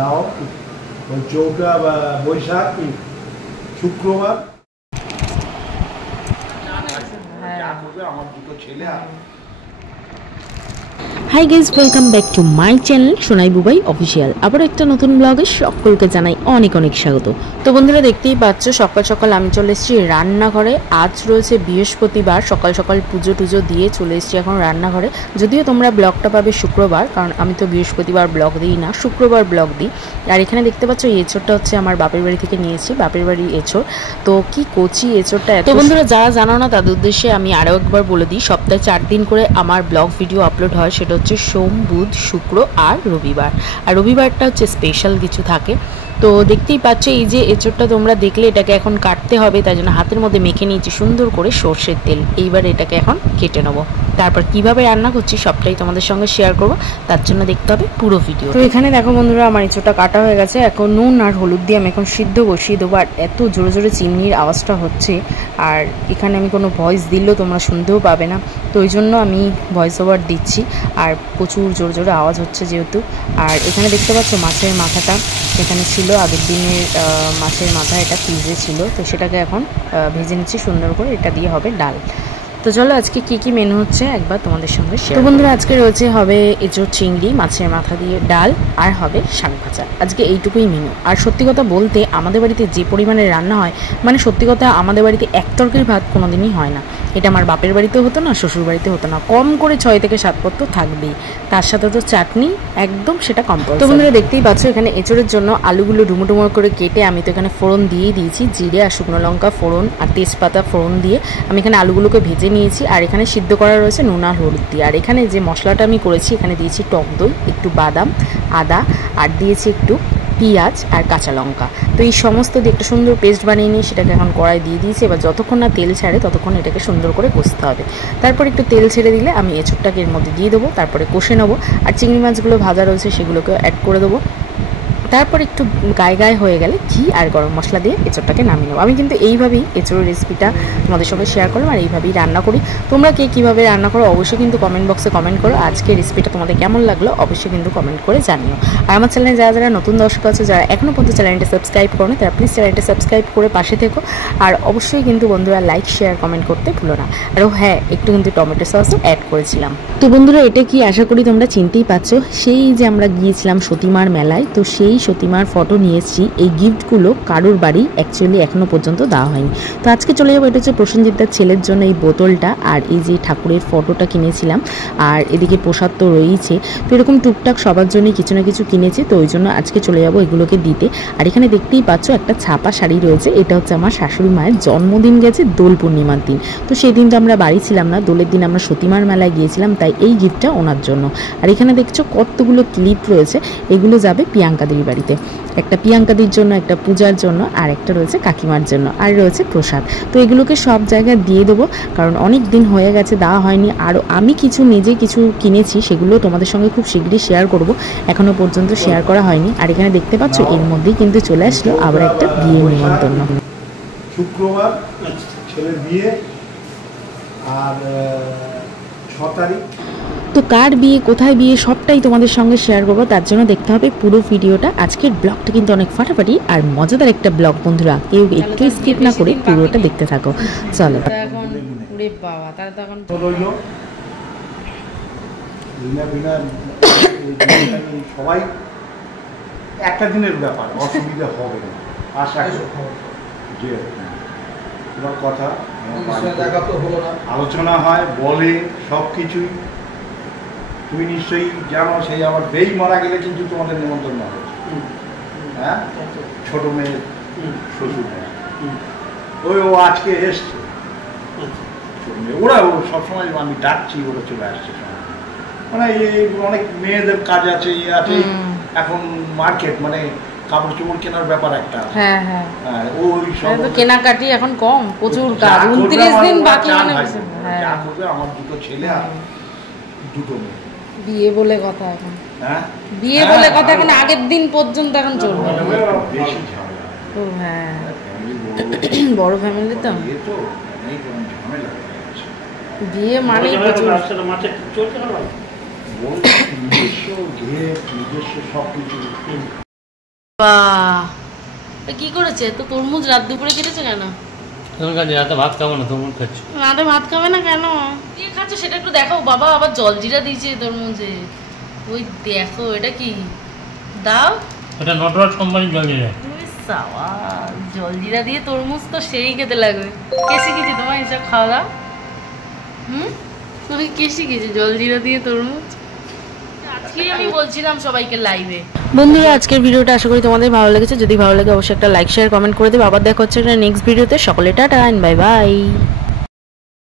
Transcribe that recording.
নাও ওই চৌঠা বা বৈশাখ শুক্রবার আমার দুটো ছেলে। Hi guys, welcome back to my channel Sonai Bubai official. আবার একটা নতুন ব্লগে সকলকে জানাই অনেক অনেক স্বাগত। তো বন্ধুরা, দেখতেই পাচ্ছ সকাল সকাল আমি চলে এসেছি রান্নাঘরে। আজ রয়েছে বৃহস্পতিবার, সকাল সকাল পুজো টুজো দিয়ে চলে এসেছি এখন রান্নাঘরে। যদিও তোমরা ব্লগটা পাবে শুক্রবার, কারণ আমি তো বৃহস্পতিবার ব্লগ দিই না, শুক্রবার ব্লগ দিই। আর এখানে দেখতে পাচ্ছ এই এঁচোড়টা হচ্ছে আমার বাপের বাড়ি থেকে নিয়েছি, বাপের বাড়ির এঁচোড়। তো কি কচি এঁচোড়টা। তো বন্ধুরা, যারা জানো না তাদের উদ্দেশ্যে আমি আরও একবার বলে দিই, সপ্তাহে 4 দিন করে আমার ব্লগ ভিডিও আপলোড হয়। সেটা হচ্ছে সোম, বুধ, শুক্র আর রবিবার। আর রবিবারটা হচ্ছে স্পেশাল কিছু থাকে। তো দেখতেই পাচ্ছ এই যে এঁচোড়টা তোমরা দেখলে, এটাকে এখন কাটতে হবে, তাই জন্য হাতের মধ্যে মেখে নিয়েছি সুন্দর করে সর্ষের তেল। এইবার এটাকে এখন কেটে নেবো, তারপর কিভাবে রান্না করছি সবটাই তোমাদের সঙ্গে শেয়ার করব। তার জন্য দেখতে হবে পুরো ভিডিও। তো এখানে দেখো বন্ধুরা, আমার এঁচোড়টা কাটা হয়ে গেছে। এখন নুন আর হলুদ দিয়ে আমি এখন সিদ্ধ বসিয়ে দেবো। আর এত জোরে জোরে চিমনির আওয়াজটা হচ্ছে, আর এখানে আমি কোনো ভয়েস দিলেও তোমরা শুনতেও পাবে না, তো ওই জন্য আমি ভয়েস ওভার দিচ্ছি। আর প্রচুর জোরে জোরে আওয়াজ হচ্ছে যেহেতু। আর এখানে দেখতে পাচ্ছ মাছের মাথাটা এখানে ছিল, আগের দিনের মাছের মাথা, এটা ফ্রিজে ছিল। তো সেটাকে এখন ভেজে নিচ্ছি সুন্দর করে, এটা দিয়ে হবে ডাল। তো চলো আজকে কি কি মেনু হচ্ছে একবার তোমাদের সঙ্গে শেয়ার। তো বন্ধুরা, আজকে রয়েছে হবে এঁচোড় চিংড়ি মাছের মাথা দিয়ে ডাল, আর হবে শাক ভাজা। আজকে এইটুকুই মেনু। আর সত্যি কথা বলতে আমাদের বাড়িতে যে পরিমাণে রান্না হয়, মানে সত্যি কথা আমাদের বাড়িতে এক তরকারির ভাত কোনোদিনই হয় না। এটা আমার বাপের বাড়িতেও হতো না, শ্বশুর বাড়িতে হতো না। কম করে 6 থেকে 7 পদ তো থাকবেই, তার সাথে তো চাটনি একদম, সেটা কম্পালসারি। তো বন্ধুরা, দেখতেই পাচ্ছ এখানে এঁচোড়ের জন্য আলুগুলো ডুমো ডুমো করে কেটে আমি তো এখানে ফোড়ন দিয়েই দিয়েছি, জিরে আর শুকনো লঙ্কা ফোড়ন আর তেজপাতা ফোড়ন দিয়ে আমি এখানে আলুগুলোকে ভেজে নিয়েছি। আর এখানে সিদ্ধ করা রয়েছে নুন আর হলুদ দিয়ে। আর এখানে যে মশলাটা আমি করেছি, এখানে দিয়েছি টক দই, একটু বাদাম, আদা, আর দিয়েছি একটু পেঁয়াজ আর কাঁচা লঙ্কা। তো এই সমস্ত দিয়ে একটা সুন্দর পেস্ট বানিয়ে নিয়ে সেটাকে এখন কড়াই দিয়ে দিয়েছি। এবার যতক্ষণ না তেল ছাড়ে ততক্ষণ এটাকে সুন্দর করে কষতে হবে। তারপর একটু তেল ছেড়ে দিলে আমি এঁচোড়টাকে এর মধ্যে দিয়ে দেবো, তারপরে কষে নেবো। আর চিংড়ি মাছগুলো ভাজা রয়েছে সেগুলোকে অ্যাড করে দেবো। তারপর একটু গায়ে গায়ে হয়ে গেলে ঘি আর গরম মশলা দিয়ে এঁচোড়টাকে নামিয়ে নেবো। আমি কিন্তু এইভাবেই এঁচোড়ের রেসিপিটা তোমাদের সঙ্গে শেয়ার করলাম, আর এইভাবেই রান্না করি। তোমরা কে কীভাবে রান্না করো অবশ্যই কিন্তু কমেন্ট বক্সে কমেন্ট করো। আজকে রেসিপিটা তোমাদের কেমন লাগলো অবশ্যই কিন্তু কমেন্ট করে জানিও। আর আমার চ্যানেলে যারা যারা নতুন দর্শক আছে, যারা এখনও পর্যন্ত চ্যানেলটা সাবস্ক্রাইব করো না, তারা প্লিজ চ্যানেলটা সাবস্ক্রাইব করে পাশে থেকো। আর অবশ্যই কিন্তু বন্ধুরা লাইক শেয়ার কমেন্ট করতে ভুলো না। আর হ্যাঁ, একটু কিন্তু টমেটো সসও অ্যাড করেছিলাম। তো বন্ধুরা, এটা কি আশা করি তোমরা চিনতেই পারছো, সেই যে আমরা গিয়েছিলাম সতীমার মেলায়, তো সেই সতীমার ফটো নিয়েছি। এই গিফটগুলো কারোর বাড়ি অ্যাকচুয়ালি এখনও পর্যন্ত দেওয়া হয়নি। তো আজকে চলে যাবো, এটা হচ্ছে প্রসেনজিৎদার ছেলের জন্য এই বোতলটা, আর এই যে ঠাকুরের ফটোটা কিনেছিলাম, আর এদিকে প্রসাদ তো রয়েছে। তো এরকম টুকটাক সবার জন্যই কিছু না কিছু কিনেছি, তো ওই জন্য আজকে চলে যাবো এগুলোকে দিতে। আর এখানে দেখতেই পাচ্ছ একটা ছাপা শাড়ি রয়েছে, এটা হচ্ছে আমার শাশুড়ি মায়ের জন্মদিন গেছে দোল পূর্ণিমার দিন। তো সেই দিন তো আমরা বাড়ি ছিলাম না, দোলের দিন আমরা সতীমার মেলায় গিয়েছিলাম, তাই এই গিফটটা ওনার জন্য। আর এখানে দেখছো কতগুলো ক্লিপ রয়েছে, এগুলো যাবে প্রিয়াঙ্কাদের বাড়িতে। একটা প্রিয়াঙ্কাদির জন্য, একটা পূজার জন্য, আর একটা রয়েছে কাকিমার জন্য, আর রয়েছে প্রসাদ। তো এগুলোকে সব জায়গায় দিয়ে দেবো, কারণ অনেক দিন হয়ে গেছে দেওয়া হয়নি। আরও আমি নিজে কিছু কিনেছি, সেগুলো তোমাদের সঙ্গে খুব শীঘ্রই শেয়ার করব, এখনও পর্যন্ত শেয়ার করা হয়নি। আর এখানে দেখতে পাচ্ছ এর মধ্যেই কিন্তু চলে আসলো আবার একটা বিয়ের নিমন্ত্রণ। শুক্রবার ছেলের বিয়ে, আর 6 তারিখ। তো কার বিয়ে, কোথায় বিয়ে, সবটাই তোমাদের সঙ্গে শেয়ার করবো, তার জন্য দেখতে হবে পুরো ভিডিওটা। আজকের ব্লগটা কিন্তু অনেক ফাটাফাটি আর মজাদার একটা ব্লগ বন্ধুরা, কেউ একটু স্কিপ না করে পুরোটা দেখতে থাকো। চলো। সবাই একটা দিনের ব্যাপার, অসুবিধা হবে না, আশা যে তোমার কথা আলোচনা হয়, বলে সব কিছুই। তুমি নিশ্চয়ই জানো, সেই আমার বেই মারা গেলে কিন্তু তোমাদের নিমন্ত্রণ হবে। হ্যাঁ, ছোট মেয়ে শ্বশুর, ওই ও আজকে এসছে, ওরা সবসময় আমি ডাকছি, ওরা চলে আসছে। মানে এই অনেক মেয়েদের কাজ আছে, ইয়ে আছে, এখন মার্কেট মানে কাপড় চোপড় কেনার ব্যাপার একটা। হ্যাঁ হ্যাঁ, ওই সব কেনাকাটি এখন কম, প্রচুর কাজ, 29 দিন বাকি। যা করবে আমার দুটো ছেলে আর দুটো মেয়ে। বিয়ে বলে কথা এখন, হ্যাঁ বিয়ে বলে কথা এখন, আগের দিন পর্যন্ত এখন চলবে। বেশি ঝামেলা। ও হ্যাঁ, বড় ফ্যামিলি তো, বিয়ে মানেই প্রচুর। নিজস্ব সব কিছু বাহ, কি করেছে তো? তরমুজ রাত দুপুরে কেটেছে কেন? তোমার কাছে রাতে ভাত খাবো না, তরমুজ খাচ্ছি। রাতে ভাত খাবে না কেন? দিয়ে খাচ্ছ সেটা একটু দেখাও বাবা। আবার জলজিরা দিয়েছে তরমুজে। ওই দেখো, এটা কি দাও? এটা নটরাজ কোম্পানির জলজিরা। জলজিরা দিয়ে তরমুজ তো সেই খেতে লাগবে। কে শিখেছে তোমার এসব খাওয়া দাওয়া? তুমি কে শিখেছে জলজিরা দিয়ে তরমুজ? আজকে আমি বলছিলাম সবাইকে লাইভে। বন্ধুরা, আজকের ভিডিওটা আশা করি তোমাদের ভালো লেগেছে। যদি ভালো লাগে অবশ্যই একটা লাইক শেয়ার কমেন্ট করে দেবে। আবার দেখা হচ্ছে একটা নেক্সট ভিডিওতে। সকলে টাটা এন্ড বাই বাই।